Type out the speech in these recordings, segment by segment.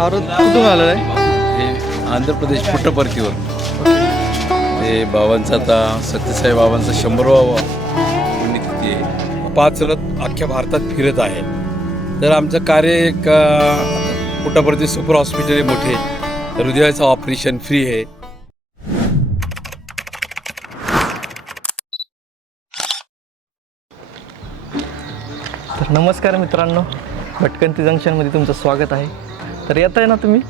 भारत कुठून आलेलं आहे? हे आंध्र प्रदेश पुट्टपर्तीवर ते बाबांचा आता सत्यसाई बाबांचा 100वा पुण्यतिथी आहे. 5 रथ अख्ख्या भारतात फिरत आहे. तर आमचं कार्य एक पुट्टपर्ती सुपर हॉस्पिटल आहे मोठे, हृदयाचं ऑपरेशन फ्री आहे. तर नमस्कार मित्रांनो, भटकंती जंक्शनमध्ये तुमचं स्वागत आहे. तर येत आहे ना तुम्ही?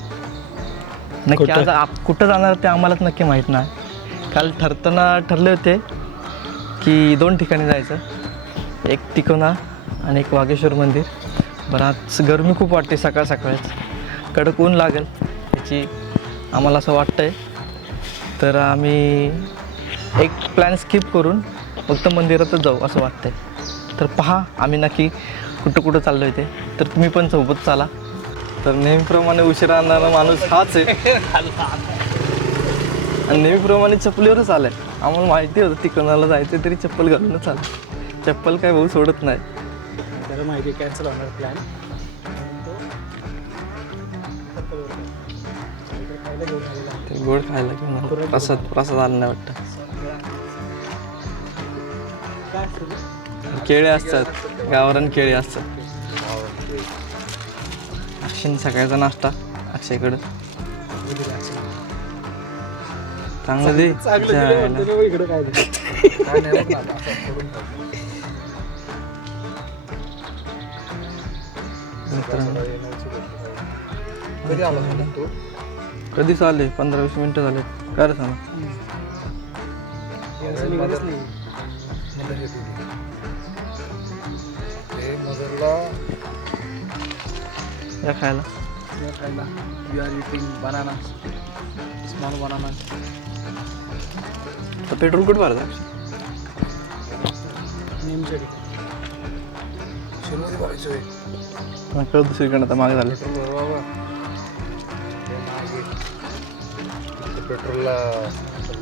नक्की आज कुठं जाणार ते आम्हालाच नक्की माहीत नाही. काल ठरले होते की 2 ठिकाणी जायचं, एक तिकोना आणि एक वागेश्वर मंदिर. बरं आज गरमी खूप वाटते, सकाळच कडक ऊन लागेल याची आम्हाला असं वाटतं आहे. तर आम्ही एक प्लॅन स्किप करून फक्त मंदिरातच जाऊ असं वाटतं आहे. तर पहा आम्ही नक्की कुठं चाललो आहे ते. तर तुम्ही पण सोबत चाला. तर नेहमीप्रमाणे उशिरा आणणारा माणूस हाच आहे आणि नेहमीप्रमाणे चप्पलीवरच आलं आहे. आम्हाला माहिती होतं तिकोनाला जायचं तरी चप्पल घालूनच आलं. चप्पल काय भाऊ सोडत नाही. त्याला माहिती कॅन्सल होणार प्लॅन. ते गोड खायला घेऊन प्रसाद आला नाही वाटतं. केळे असतात, गावरान केळे असतात. अक्षय सकाळचा नाश्ता अक्षयकडं चांगलं दे. इकडे काय कधी आला तू? कधीच आले? 15-20 मिनटं झाले. काय रे सांग. या खायला we are eating banana, small banana. तर पेट्रोल कुठं भरता? नेमसाठी कळत दुसरीकडनं आता मागे झाले. पेट्रोलला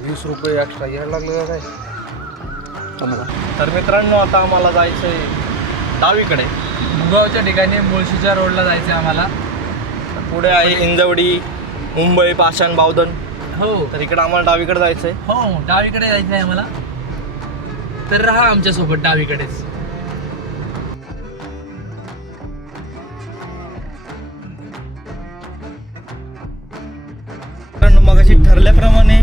20 रुपये एक्स्ट्रा यायला लागलं काय? तर मित्रांनो, आता आम्हाला जायचं आहे डावीकडे. मुगावच्या ठिकाणी मुळशीच्या रोडला जायचं आहे आम्हाला. पुढे आहे इंजवडी, मुंबई, पाषाण, बावधन. हो तर इकडे आम्हाला डावीकडे जायचं आहे. हो, डावीकडे जायचं आहे आम्हाला. तर राहा आमच्यासोबत डावीकडेच. मगाशी ठरल्याप्रमाणे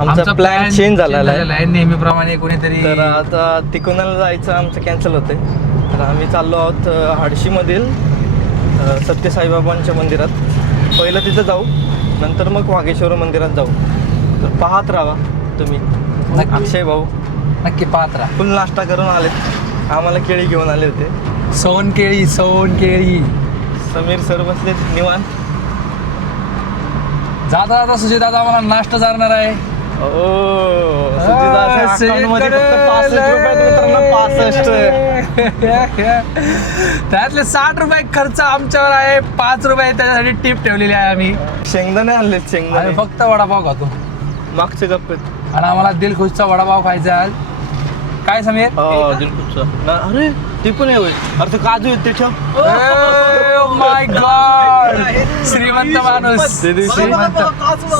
आमचा प्लॅन चेंज झालेला आहे. नेहमीप्रमाणे कोणीतरी. तर आता तिकोनाला जायचं आमचं कॅन्सल होतंय. तर आम्ही चाललो आहोत हडशीमधील सत्यसाईबाबांच्या मंदिरात. पहिलं तिथं जाऊ, नंतर मग वागेश्वर मंदिरात जाऊ. तर पाहत राहा तुम्ही. अक्षय भाऊ नक्की पाहत राहा. फुल नाश्ता करून आलेत. आम्हाला केळी घेऊन आले होते. सोनकेळी. समीर सर बसले निवांत. जाता सुजितदादा आम्हाला नाश्ता चालणार आहे. त्यातले 60 रुपये खर्च आमच्यावर आहे. 5 रुपये त्याच्यासाठी टिप ठेवलेली आहे आम्ही. शेंगदाणे आणलेत. शेंगदाणे फक्त वडापाव खातो मागचे गप्पेत. आणि आम्हाला दिलखुशचा वडापाव खायचा आहे. काय समीर? दिलखुशचा. अरे ते पण आहे. अरे ते काजू आहेत ते ठेव. माय गॉड, श्रीमंत माणूस.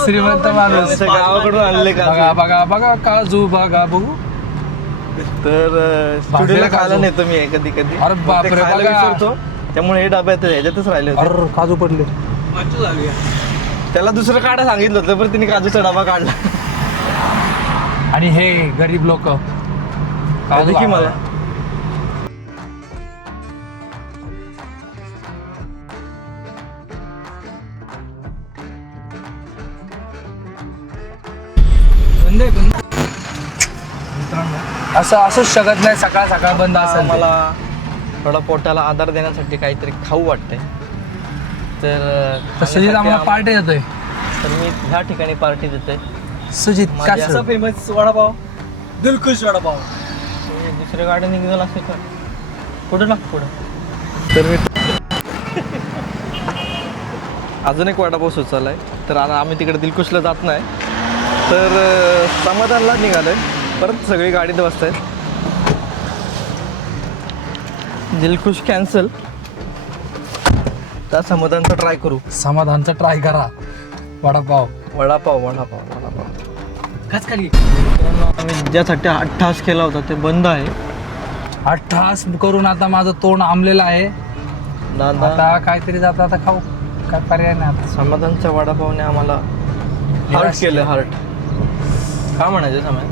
श्रीमंत माणूस. गावाकडून आणले का? बघा काजू बघा बघू. तर स्टुडिओला खायला नेतो मी कधी. अरे बापरे, विसरतो, त्यामुळे हे डब्यात ह्याच्यातच राहिले होते. अरे काजू पडले. त्याला दुसरं काढा सांगितलं होतं, पण तिने काजूचा डबा काढला. आणि हे गरीब लोक की मला असं असूच शकत नाही. सकाळ बंद असेल. मला थोडा पोटाला आधार देण्यासाठी काहीतरी खाऊ वाटतंय. तर सुजित आम्हाला पार्टी देतोय. तर मी ह्या ठिकाणी पार्टी देतोय. सुजित माझ्या फेमस वडापाव, दिलखुश वडापाव. दुसऱ्या गाडी निघून असते का? पुढं ना पुढं. तर मी अजून एक वडापाव सुचवलाय. तर आता आम्ही तिकडे दिलखुशला जात नाही, तर समाधानला निघालोय. परत सगळी गाडीत बसत आहेत. दिलखुश कॅन्सल. त्या समाधानचा ट्राय करू. समाधानचा ट्राय करा. वडापाव वडापाव कच खाली. मित्रांनो, आम्ही ज्यासाठी अट्टहास केला होता ते बंद आहे. अट्टहास करून आता माझं तोंड आंबलेलं आहे. दादा आता काहीतरी जाता आता खाऊ, काय पर्याय नाही आता. समाधानच्या वडापावने आम्हाला हार्ट केलं. हार्ट काय म्हणायचं समाधान.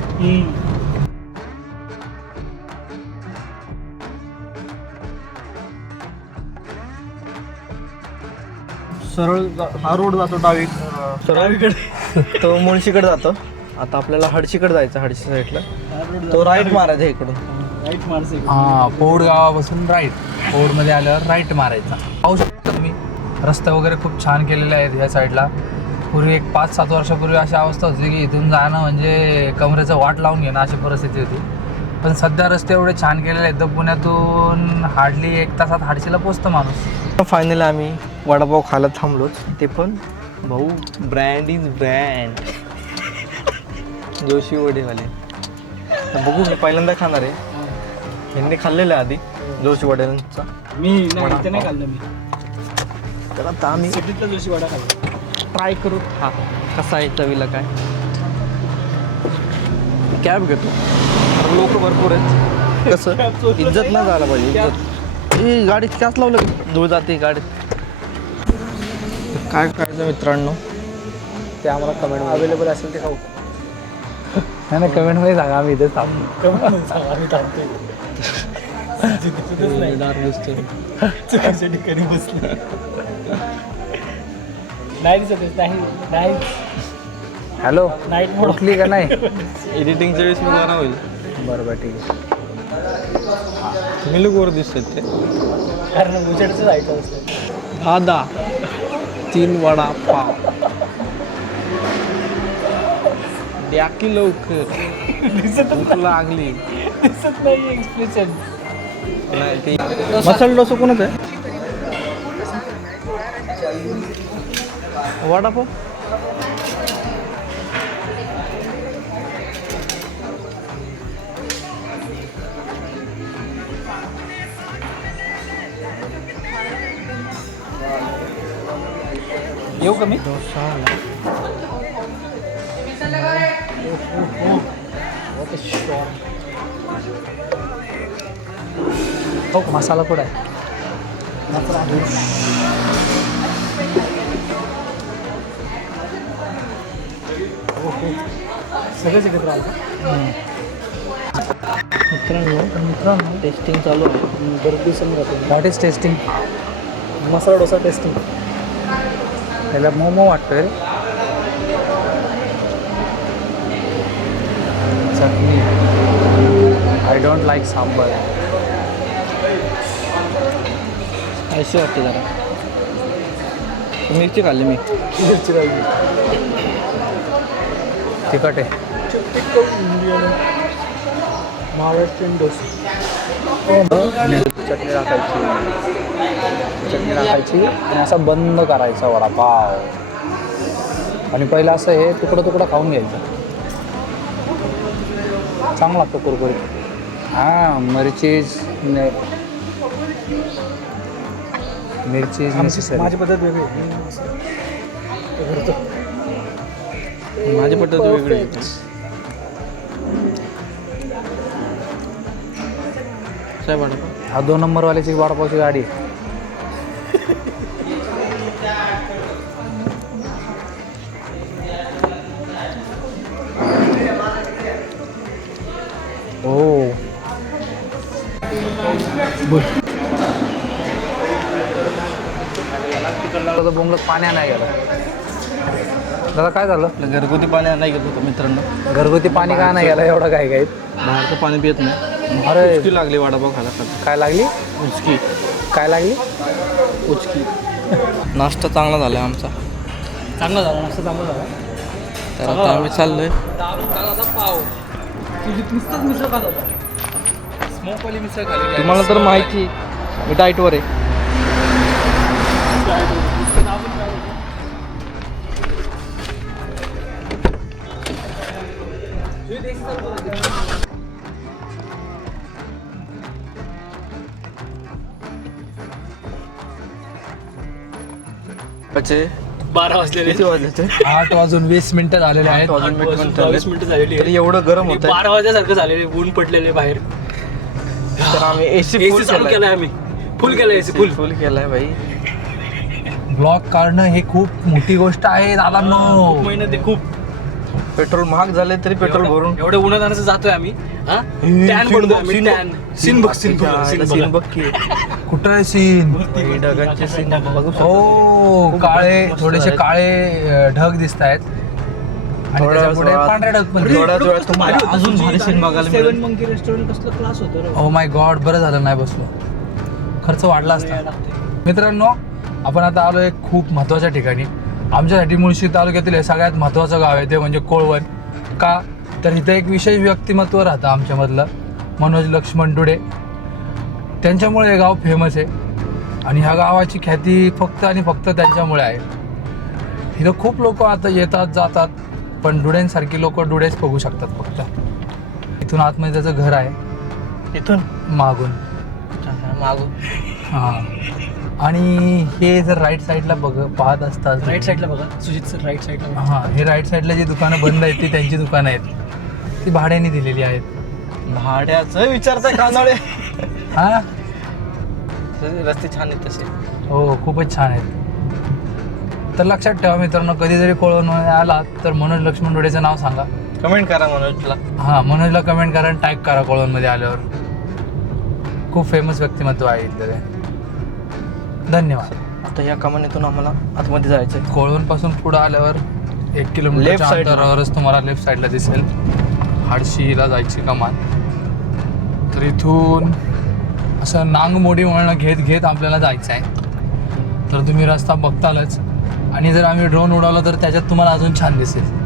सरळ हा रोड जातो सरळीकडे तो मुळशीकडे जातो. आता आपल्याला हडशीकडे जायचं. हडशी साईडला तो राईट मारायचा इकडून. हा, पौड गावापासून राईट. पौडमध्ये आल्यावर राईट मारायचा. पाहू शकता तुम्ही रस्ते वगैरे खूप छान केलेले आहेत या साईडला. पूर्वी एक 5-7 वर्षापूर्वी अशी अवस्था होती की इथून जाणं म्हणजे कमरेचं वाट लावून घेणं अशी परिस्थिती होती. पण सध्या रस्ते एवढे छान केलेले आहेत तर पुण्यातून हार्डली 1 तासात हडशीला पोचतो माणूस. फायनली आम्ही वडापाव खायला थांबलोच. ते पण भाऊ brand is brand Joshi Vadewale. तर बघू, मी पहिल्यांदा खाणार आहे. यांनी खाल्लेलं आहे आधी जोशी वड्यांचा. नाही खाल्लं मी. तर आता आम्ही सिटीतला जोशी वडा खाल्ला. ट्राय करू. हा कसा आहे चवीला काय. कॅब घेतो. लोक भरपूर आहेत. कसं इज्जत नाही झाला पाहिजे. इज्जत गाडीत कॅच लावलं धूळ जाते गाडीत. काय करायचं मित्रांनो ते आम्हाला कमेंट अवेलेबल असेल ते खाऊ. नाही कमेंटमध्ये सांगा, आम्ही इथेच थांबतो. ठिकाणी बसलो नाही दिसत नाही. हॅलो, नाईट मोड उठली का नाही. एडिटिंगच्या वेळेस मी बरा होईल. बरोबर, ठीक आहे. मी लोक वर दिसतात ते. कारण उजेडच ऐकत असतं. दादा 3 वडापाव द्या की लवकर. भूक लागली. दिसत नाही एक्सप्रेशन. नाही ते मसाला डोसा कोणाच आहे. वडापाव येऊ का मी. डोसा हो, मसाला कुठं आहे. सगळं एकत्र राहतं. मित्रांनो टेस्टिंग चालू आहे. गर्दी समजा. What is testing. Masala dosa testing. त्याला मोमो वाटतोय. चटणी. I don't like sambar. ऐशी वाटते जरा. मिरची खाल्ली मी. तिखट आहे. महाराष्ट्रीयन डोसा. चटणी टाकायची आणि असा बंद करायचा वडापाव. आणि पहिलं असं हे तुकडं खाऊन घ्यायचं. चांगला लागतो कुरकुरीत. हां, मिरची माझी पद्धत वेगळी. माझी पद्धत वेगळी आहे. काय वडापाव. हा 2 नंबरवाल्याची वडापावची गाडी. हो, बोंगलात पाण्या नाही गेलं. दादा काय झालं. घरगुती पाणी नाही घेत होतं मित्रांनो. घरगुती पाणी का नाही गेलं एवढं काय काय. बाहेरचं पाणी पित नाही. अरे उचकी लागली वडापाव खायला. काय लागली. उचकी काय लागली. उचकी. नाश्ता चांगला झाला आमचा. चांगला झाला नाश्ता. चांगला झाला. तर आता आम्ही चाललोय. स्मोकवाली मिसळ खाली. तुम्हाला तर माहिती मी डाएटवर आहे. म्हणजे 12 वाजलेले किती वाजले ते 8:20 झालेले आहेत. 22 मिनिटं झालेली तरी एवढं गरम होतं 12 वाजल्यासारखं झालेले, ऊन पडलेले बाहेर. तर आम्ही एसी एसी चालू केलाय आम्ही, फुल केलाय एसी फुल. फुल केलाय भाई. ब्लॉग काढणं ही खूप मोठी गोष्ट आहे दादांनो. खूप मेहनत आहे, खूप. पेट्रोल महाग झाले तरी पेट्रोल भरून एवढं उन्हात जातोय आम्ही. टॅन पडतोय आम्ही, टॅन. सीन बघ, सीन बघ, सीन सीन बघ. बघ की कुठं आहे सीन? भाई, ढगांचे सीन बघू शकतो. हो, काळे मस्त थोडेसे आहेत. काळे ढग दिसत आहेत आणि थोड्या त्याच्यापुढे वेळात- पांढरे ढग पण. थोड्याच वेळात तुम्हाला अजून भारी सीन बघायला मिळेल. 7 मंकी रेस्टॉरंट कसलं क्लास होतं. ओ माय गॉड, बरं झालं नाही बसलो, खर्च वाढला असता. मित्रांनो, आपण आता आलो एक खूप महत्त्वाच्या ठिकाणी. आमच्यासाठी मुळशी तालुक्यातील हे सगळ्यात महत्त्वाचं गाव आहे, ते म्हणजे कोळवण. का तर इथं एक विशेष व्यक्तिमत्व राहतं आमच्यामधलं, मनोज लक्ष्मण डुडे. त्यांच्यामुळे हे गाव फेमस आहे आणि ह्या गावाची ख्याती फक्त आणि फक्त त्यांच्यामुळे आहे. इथं खूप लोक आता येतात जातात, पण डुड्यांसारखी लोक डुडेच बघू शकतात फक्त. इथून आतमध्ये त्याचं घर आहे, इथून मागून. मागून हां, आणि हे जर राईट साईडला पाहत असतात, राईट साईडला बघा, सुजित सर राईट साईडला. हां, हे राईट साईडला जी दुकानं बंद आहेत ती त्यांची दुकानं आहेत, ती भाड्याने दिलेली आहेत. भाड्याचं विचारताय कानाळे. हां, रस्ते छान आहेत तसे. हो, खूपच छान आहेत. तर लक्षात ठेवा मित्रांनो, कधी जरी कोळवणमध्ये आलात तर मनोज लक्ष्मण डोडेचं नाव सांगा. कमेंट करा मनोजला. हां, मनोजला कमेंट करा आणि टॅग करा कोळवणमध्ये आल्यावर. खूप फेमस व्यक्तिमत्व आहे इथलं ते. धन्यवाद. आता या कमानीतून आम्हाला आतमध्ये जायचंय. कोळवणपासून पुढं आल्यावर 1 किलोमीटरच्या Left side ला. अंतरावरच तुम्हाला लेफ्ट साईडला दिसेल हाडशीला जायची कमान. तर इथून असं नांगमोडी म्हणणं घेत घेत आपल्याला जायचं आहे. तर तुम्ही रस्ता बघतालच, आणि जर आम्ही ड्रोन उडवलं तर त्याच्यात तुम्हाला अजून छान दिसेल.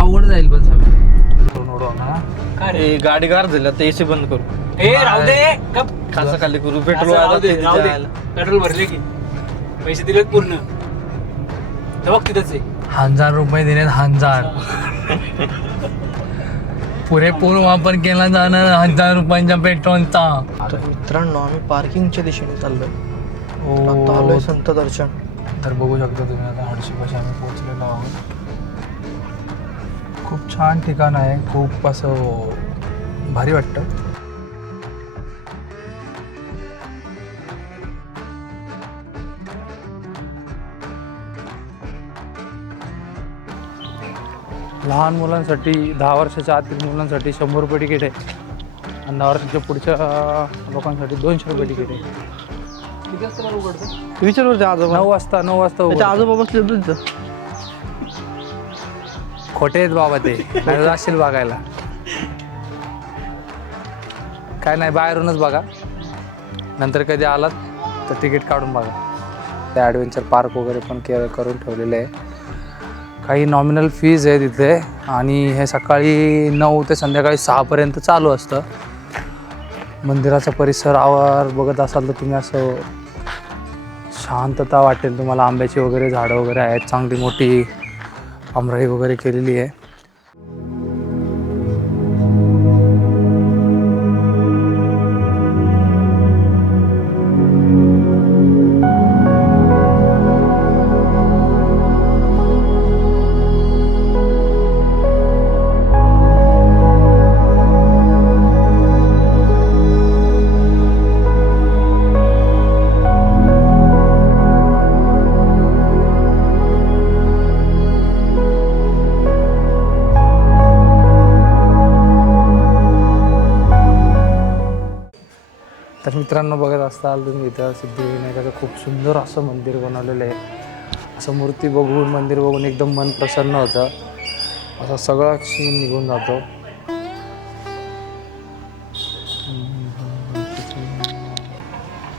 आवड जाईल पण सगळं ड्रोन उडवणार. काय रे? ए, गाडी गार झाली आता एसी बंद करू. ए राहू दे, कप. खासा खाली करू. असं पेट्रोल राहू दे, राहू दे. जायला. पेट्रोल भरले की पैसे दिलेत पूर्ण. तर बघ तिथंच आहे. 1000 रुपये दिलेत, 1000 पुरेपूर वापर केला जाणार 1000 रुपयांच्या पेट्रोलचा. तर मित्रांनो, आम्ही पार्किंगच्या दिशेने चाललोय. आता ओ, आलोय संत दर्शन. तर बघू शकता तुम्ही आता हडशीपाशी आम्ही पोहोचलेलो आहोत. खूप छान ठिकाण आहे, खूप असं भारी वाटतं. लहान मुलांसाठी 10 वर्षाच्या आतील मुलांसाठी 100 रुपये तिकीट आहे आणि 10 वर्षाच्या पुढच्या लोकांसाठी 200 रुपये तिकीट आहे. विचार वरती आजोबा. 9 वाजता त्याचे उघडतं. आजोबा बसले तिथं. खोटे आहेत बाबा ते, नाही जाशील बघायला. काय नाही, बाहेरूनच बघा, नंतर कधी आलात तर तिकीट काढून बघा. ते ॲडव्हेंचर पार्क वगैरे पण करून ठेवलेले आहे. काही नॉमिनल फीज आहे तिथे आणि हे सकाळी 9 ते संध्याकाळी 6 पर्यंत चालू असतं. मंदिराचा परिसर आवार बघत असाल तर तुम्ही असं शांतता वाटेल तुम्हाला. आंब्याची वगैरे झाडं वगैरे आहेत, चांगली मोठी आमराई वगैरे केलेली आहे. तर मित्रांनो, बघत असताल तुम्ही इथं सिद्धिविनायकाचं खूप सुंदर असं मंदिर बनवलेलं आहे. असं मूर्ती बघून, मंदिर बघून एकदम मन प्रसन्न होतं. असा सगळा क्षीण निघून जातो.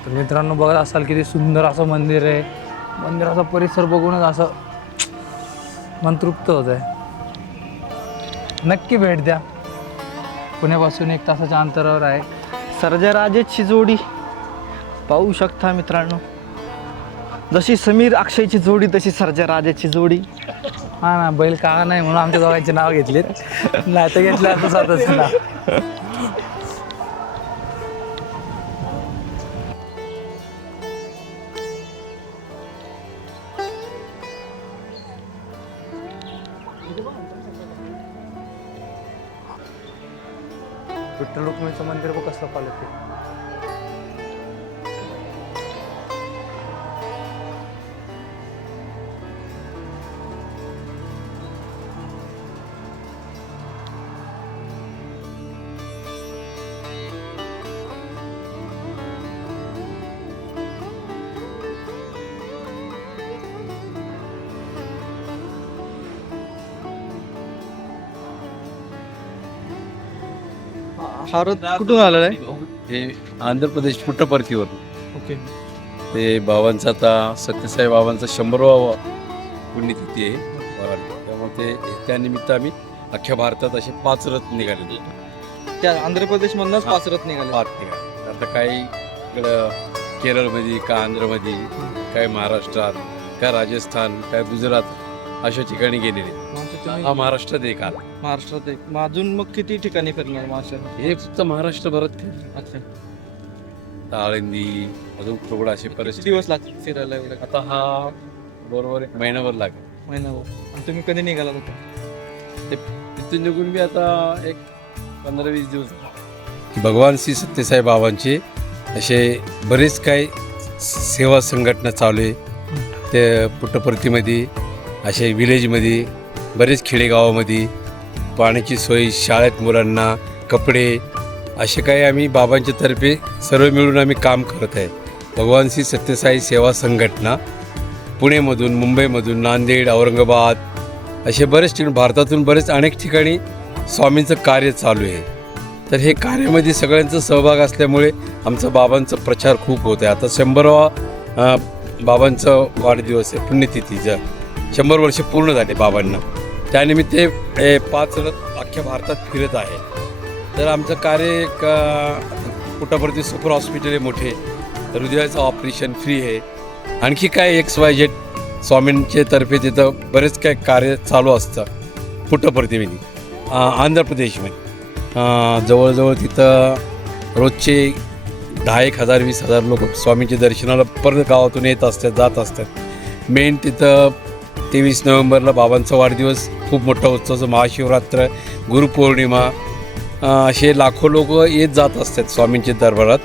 तर मित्रांनो, बघत असाल किती सुंदर असं मंदिर आहे. मंदिराचा परिसर बघूनच असं मन तृप्त होत आहे. नक्की भेट द्या. पुण्यापासून 1 तासाच्या अंतरावर आहे. सर्जाराजेची जोडी पाहू शकता मित्रांनो. जशी समीर अक्षयची जोडी तशी सर्जाराजेची जोडी. हा ना, बैल का नाही म्हणून आमच्या दोघांचे नाव घेतलेत. नाही तर घेतलं आता स्वतःच ना. विठ्ठल रुक्मिणीचं मंदिर बघ कसलं पाहिलं ते. हा रथ कुठून आलेला आहे? हे आंध्र प्रदेश पुट्टपर्तीवर. ओके. ते बाबांचा आता सत्यसाई बाबांचा 100वा पुण्यतिथी आहे. त्यामुळे ते त्यानिमित्त आम्ही अख्ख्या भारतात असे 5 रथ निघालेले. त्या आंध्र प्रदेशमधूनच 5 रथ निघाले. 5 निघाले. आता काही इकडं केरळमध्ये, का आंध्रमध्ये, काय महाराष्ट्रात, काय राजस्थान, काय गुजरात अशा ठिकाणी गेलेले. हा महाराष्ट्रात एक आला. महाराष्ट्रात एक. मग अजून मग किती ठिकाणी फिरणार महाराष्ट्रात? हे फक्त महाराष्ट्रभरात फिरले. अच्छा. आळंदी, अजून थोडं असे किती परिस्थिती. दिवस लागतील फिरायला एवढं? आता हा बरोबर 1 महिनाभर लागेल. महिनाभर. आणि तुम्ही कधी निघाला होता? ते तिथून निघून मी आता एक 15-20 दिवस. भगवान श्री सत्यसाई बाबांचे असे बरेच काही सेवा संघटना चालू आहे. ते पुट्टपर्तीमध्ये असे विलेजमध्ये बरेच खेडेगावामध्ये पाण्याची सोय, शाळेत मुलांना कपडे, असे काही आम्ही बाबांच्या तर्फे सर्व मिळून आम्ही काम करत आहे. भगवान श्री सत्यसाई सेवा संघटना पुणेमधून, मुंबईमधून, नांदेड, औरंगाबाद असे बरेच ठिकाणी, भारतातून बरेच अनेक ठिकाणी स्वामींचं कार्य चालू आहे. तर हे कार्यामध्ये सगळ्यांचा सहभाग असल्यामुळे आमचा बाबांचा प्रचार खूप होत आहे. आता 100वा बाबांचा वाढदिवस आहे, पुण्यतिथीचं 100 वर्ष पूर्ण झाले बाबांना. त्यानिमित्त 5 रथ अख्ख्या भारतात फिरत आहे. तर आमचं कार्य एक पुट्टपर्ती सुपर हॉस्पिटल आहे मोठे, हृदयाचं ऑपरेशन फ्री आहे. आणखी काय XYZ स्वामींचे तर्फे तिथं बरेच काय कार्य चालू असतं पुट्टपर्तीमध्ये. आंध्र प्रदेशमध्ये जवळजवळ तिथं रोजचे 10,000 20,000 लोक स्वामींच्या दर्शनाला परत गावातून येत असतात, जात असतात. मेन तिथं 23 नोव्हेंबरला बाबांचा वाढदिवस खूप मोठा उत्सव, महाशिवरात्र, गुरुपौर्णिमा असे लाखो लोक येत जात असतात स्वामींच्या दरबारात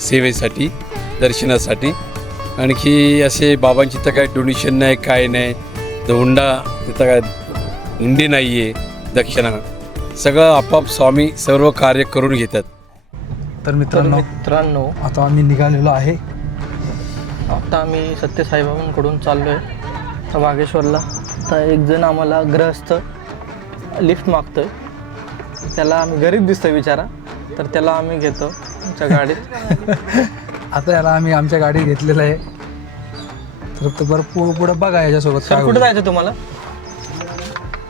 सेवेसाठी, दर्शनासाठी. आणखी असे बाबांची तर काही डोनेशन नाही, काय नाही, हुंडा तिथं काय हुंडी नाही आहे, दक्षिणा सगळं आपाप स्वामी सर्व कार्य करून घेतात. तर मित्रांनो, आता आम्ही निघालेलो आहे. आता आम्ही सत्यसाईबाबांकडून चाललो आहे वाघेश्वरला. तर एक जण आम्हाला ग्रहस्थ लिफ्ट मागतोय. त्याला आम्ही गरीब दिसतोय बिचारा, तर त्याला आम्ही घेतो आमच्या गाडीत. आता याला आम्ही आमच्या गाडीत घेतलेलं आहे. तर बरं पुढं बघा याच्यासोबत सर काय कुठं होईल. जायचं तुम्हाला?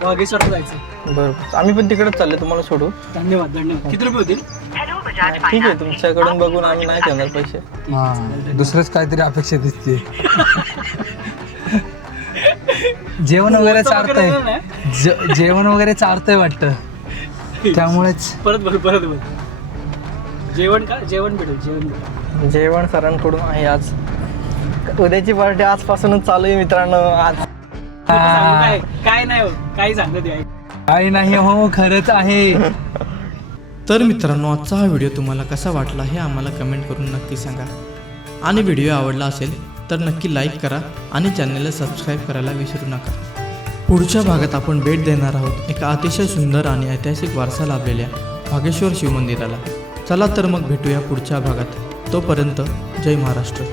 वाघेश्वरला जायचं. बरं, आम्ही पण तिकडेच चालले, तुम्हाला सोडू. धन्यवाद. किती रुपये होतील? ठीक आहे, तुमच्याकडून बघून आम्ही नाही देणार पैसे. हां, दुसरंच काहीतरी अपेक्षा दिसते. जेवण वगैरे चारतंय, जेवण वगैरे चारतंय वाटतं, त्यामुळेच. परत बोल. जेवण का? जेवण भेटेल. जेवण सरांकडून आहे आज. उद्याची पार्टी आजपासूनच चालू आहे मित्रांनो. आज काय नाही हो, काही सांगत आहे. काही नाही हो, खरंच आहे. तर मित्रांनो, आजचा हा व्हिडिओ तुम्हाला कसा वाटला हे आम्हाला कमेंट करून नक्की सांगा. आणि व्हिडिओ आवडला असेल तर नक्की लाईक करा आणि चॅनलला सबस्क्राईब करायला विसरू नका. पुढच्या भागात आपण भेट देणार आहोत एका अतिशय सुंदर आणि ऐतिहासिक वारसा लाभलेल्या वाघेश्वर शिवमंदिराला. चला तर मग भेटूया पुढच्या भागात. तोपर्यंत जय महाराष्ट्र.